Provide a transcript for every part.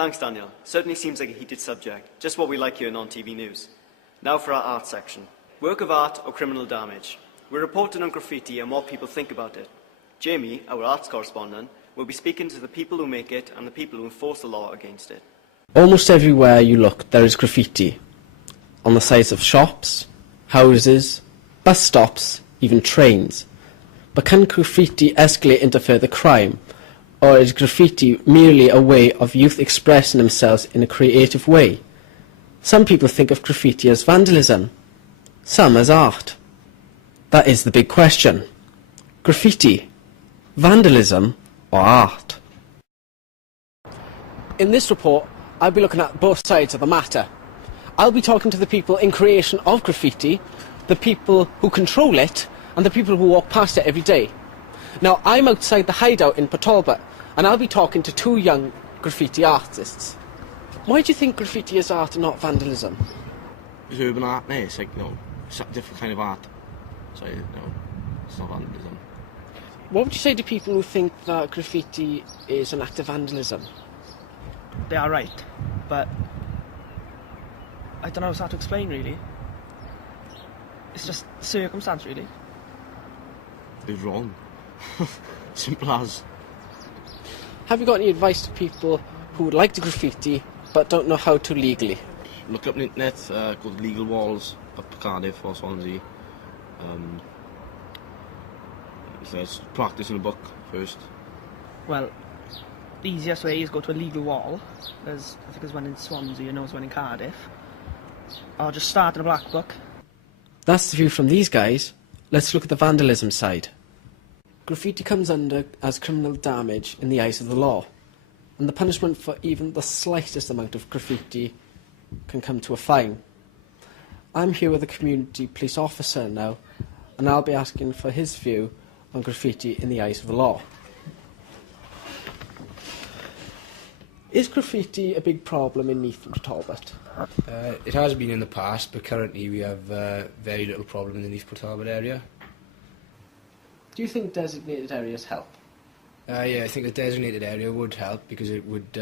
Thanks, Daniel. Certainly seems like a heated subject, just what we like here in ONtv News. Now for our art section. Work of art or criminal damage? We're reporting on graffiti and what people think about it. Jamie, our arts correspondent, will be speaking to the people who make it and the people who enforce the law against it. Almost everywhere you look, there is graffiti. On the sides of shops, houses, bus stops, even trains. But can graffiti escalate into further crime? Or is graffiti merely a way of youth expressing themselves in a creative way? Some people think of graffiti as vandalism, some as art. That is the big question. Graffiti, vandalism or art? In this report, I'll be looking at both sides of the matter. I'll be talking to the people in creation of graffiti, the people who control it, and the people who walk past it every day. Now, I'm outside the hideout in Port Talbot, and I'll be talking to two young graffiti artists. Why do you think graffiti is art and not vandalism? It's urban art, no? It's like, it's a different kind of art. So, it's not vandalism. What would you say to people who think that graffiti is an act of vandalism? They are right, but I don't know how to explain, really. It's just circumstance, really. They're wrong. Simple as. Have you got any advice to people who would like to graffiti but don't know how to legally? Look up on the internet, called Legal Walls up Cardiff or Swansea. Let's practice in a book first. Well, the easiest way is go to a legal wall. I think there's one in Swansea and there's one in Cardiff. Or just start in a black book. That's the view from these guys. Let's look at the vandalism side. Graffiti comes under as criminal damage in the eyes of the law, and the punishment for even the slightest amount of graffiti can come to a fine. I'm here with a community police officer now, and I'll be asking for his view on graffiti in the eyes of the law. Is graffiti a big problem in Neath and Port Talbot? It has been in the past, but currently we have very little problem in the Neath Port Talbot area. Do you think designated areas help? Yeah, I think a designated area would help because it would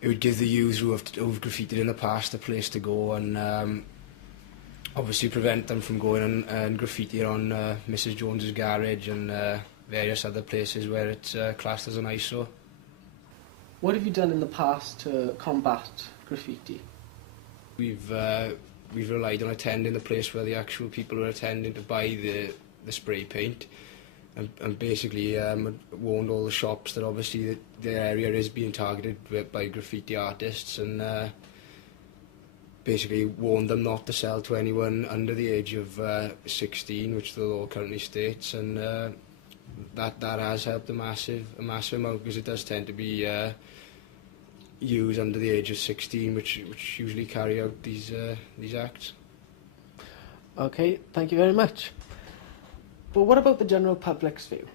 give the youths who've graffitied in the past a place to go and obviously prevent them from going and graffiti on Mrs Jones's garage and various other places where it's classed as an eyesore. What have you done in the past to combat graffiti? We've relied on attending the place where the actual people are attending to buy the spray paint, and basically warned all the shops that obviously their area is being targeted by graffiti artists, and basically warned them not to sell to anyone under the age of 16, which the law currently states, and that has helped a massive amount, because it does tend to be youths under the age of 16 which usually carry out these acts. Okay, thank you very much. But what about the general public's view?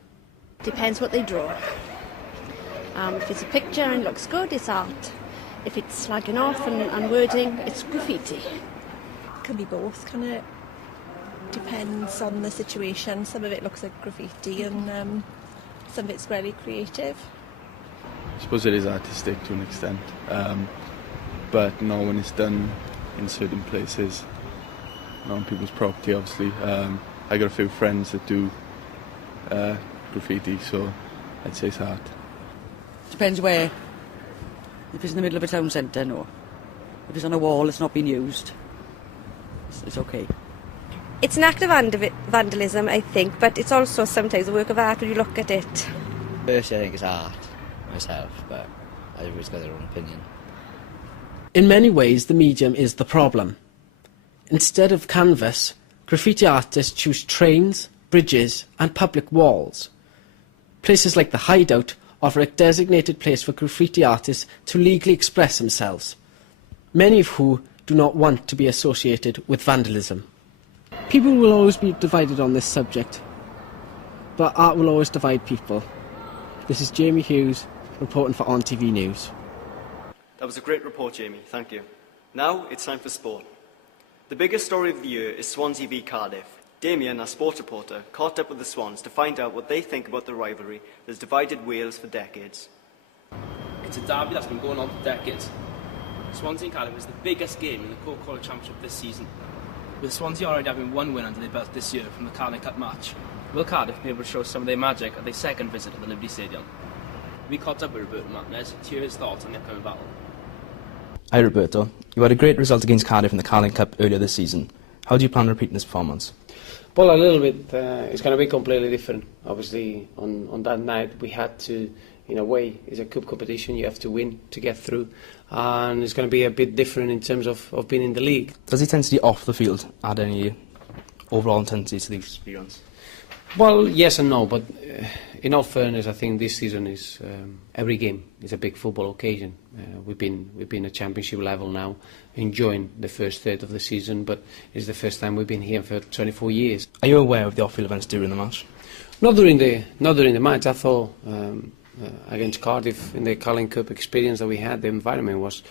Depends what they draw. If it's a picture and looks good, it's art. If it's slagging off and wording, it's graffiti. Can be both, can it? Depends on the situation. Some of it looks like graffiti and some of it's very creative. I suppose it is artistic to an extent, but not when it's done in certain places, not on people's property, obviously. I got a few friends that do graffiti, so I'd say it's art. Depends where. If it's in the middle of a town centre, no. If it's on a wall, it's not being used. It's okay. It's an act of vandalism, I think, but it's also sometimes a work of art when you look at it. Personally, I think it's art myself, but everybody's got their own opinion. In many ways, the medium is the problem. Instead of canvas, graffiti artists choose trains, bridges and public walls. Places like the Hideout offer a designated place for graffiti artists to legally express themselves, many of who do not want to be associated with vandalism. People will always be divided on this subject, but art will always divide people. This is Jamie Hughes, reporting for ONtv News. That was a great report, Jamie. Thank you. Now it's time for sport. The biggest story of the year is Swansea v Cardiff. Damien, our sports reporter, caught up with the Swans to find out what they think about the rivalry that's divided Wales for decades. It's a derby that's been going on for decades. Swansea and Cardiff is the biggest game in the Coca-Cola Championship this season. With Swansea already having one win under their belt this year from the Carling Cup match, will Cardiff be able to show some of their magic at their second visit to the Liberty Stadium? We caught up with Roberto Martinez to hear his thoughts on the upcoming battle. Hi Roberto, you had a great result against Cardiff in the Carling Cup earlier this season. How do you plan on repeating this performance? Well, a little bit. It's going to be completely different. Obviously, on that night we had to, in a way, it's a cup competition. You have to win to get through, and it's going to be a bit different in terms of being in the league. Does the intensity off the field add any overall intensity to the experience? Well, yes and no, but in all fairness, I think this season is every game is a big football occasion. We've been at championship level now, enjoying the first third of the season, but it's the first time we've been here for 24 years. Are you aware of the off-field events during the match? Not during the match. I thought against Cardiff in the Carling Cup experience that we had, the environment was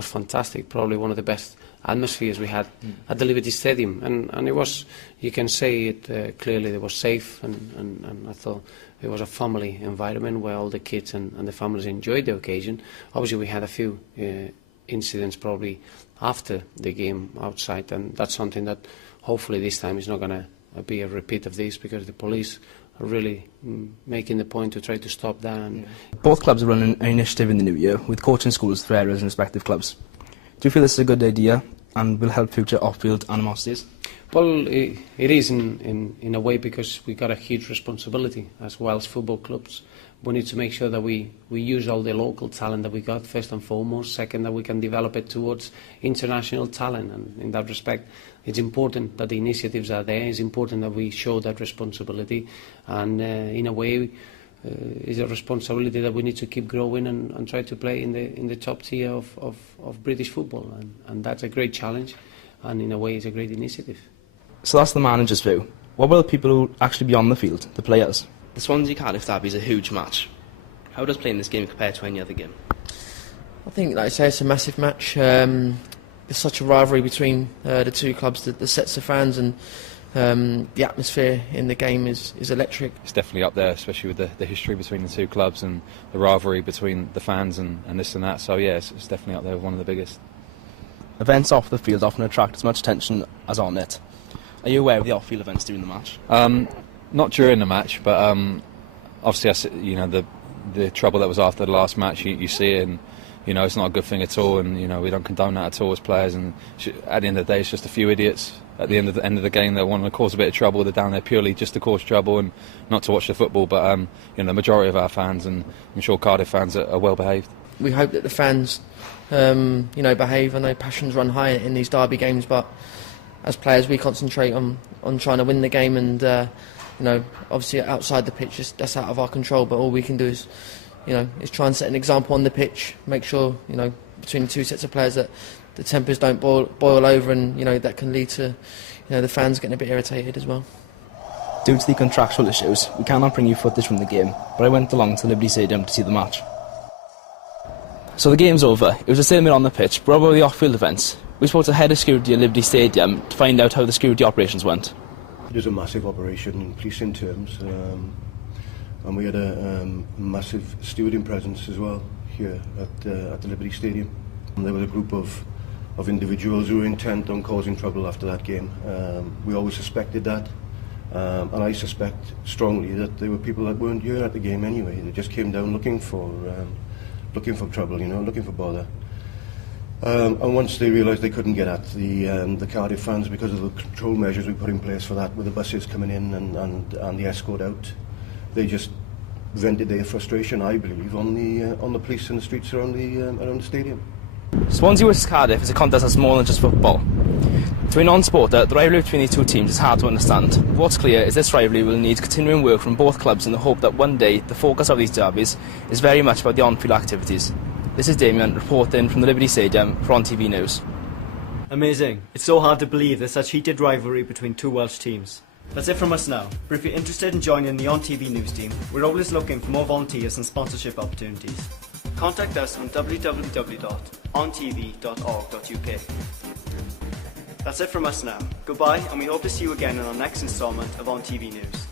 fantastic. Probably one of the best atmospheres we had at the Liberty Stadium, and it was, you can say it clearly, it was safe, and I thought it was a family environment where all the kids and the families enjoyed the occasion. Obviously we had a few incidents probably after the game outside, and that's something that hopefully this time is not going to be a repeat of this, because the police are really making the point to try to stop that. And Both clubs are running an initiative in the new year with coaching schools for areas in respective clubs. Do you feel this is a good idea and will help future off-field animosities? Well, it is in a way, because we got a huge responsibility as Welsh football clubs. We need to make sure that we use all the local talent that we got, first and foremost. Second, that we can develop it towards international talent. And in that respect, it's important that the initiatives are there. It's important that we show that responsibility. And in a way, it's a responsibility that we need to keep growing and try to play in the top tier of British football. And that's a great challenge. And in a way, it's a great initiative. So that's the manager's view. What will people who actually be on the field, the players? The Swansea-Cardiff derby is a huge match. How does playing this game compare to any other game? I think, like I say, it's a massive match. There's such a rivalry between the two clubs that sets the fans, and the atmosphere in the game is electric. It's definitely up there, especially with the history between the two clubs and the rivalry between the fans and this and that. So yeah, it's definitely up there, one of the biggest. Events off the field often attract as much attention as on it. Are you aware of the off-field events during the match? Not during the match, but obviously, you know, the trouble that was after the last match, you see it, and you know, it's not a good thing at all, and you know, we don't condone that at all as players. And at the end of the day, it's just a few idiots at the end of the game that want to cause a bit of trouble. They're down there purely just to cause trouble and not to watch the football. But you know, the majority of our fans, and I'm sure Cardiff fans, are well behaved. We hope that the fans, you know, behave. I know passions run high in these derby games, but as players, we concentrate on trying to win the game, and you know, obviously outside the pitch, that's out of our control. But all we can do is, you know, is try and set an example on the pitch. Make sure, you know, between the two sets of players that the tempers don't boil over, and you know, that can lead to, you know, the fans getting a bit irritated as well. Due to the contractual issues, we cannot bring you footage from the game, but I went along to Liberty Stadium to see the match. So the game's over. It was the same on the pitch, but what about the off-field events? We spoke to head of security at Liberty Stadium to find out how the security operations went. It was a massive operation in policing terms, and we had a massive stewarding presence as well here at the Liberty Stadium. And there was a group of individuals who were intent on causing trouble after that game. We always suspected that, and I suspect strongly that there were people that weren't here at the game anyway. They just came down looking for trouble, you know, looking for bother. And once they realised they couldn't get at the Cardiff fans because of the control measures we put in place for that, with the buses coming in and the escort out, they just vented their frustration, I believe, on the police in the streets around the stadium. Swansea vs Cardiff is a contest that's more than just football. To a non-sporter, the rivalry between these two teams is hard to understand. What's clear is this rivalry will need continuing work from both clubs in the hope that one day the focus of these derbies is very much about the on-field activities. This is Damien reporting from the Liberty Stadium for ONtv News. Amazing. It's so hard to believe there's such heated rivalry between two Welsh teams. That's it from us now. But if you're interested in joining the ONtv News team, we're always looking for more volunteers and sponsorship opportunities. Contact us on www.ontv.org.uk. That's it from us now. Goodbye, and we hope to see you again in our next instalment of ONtv News.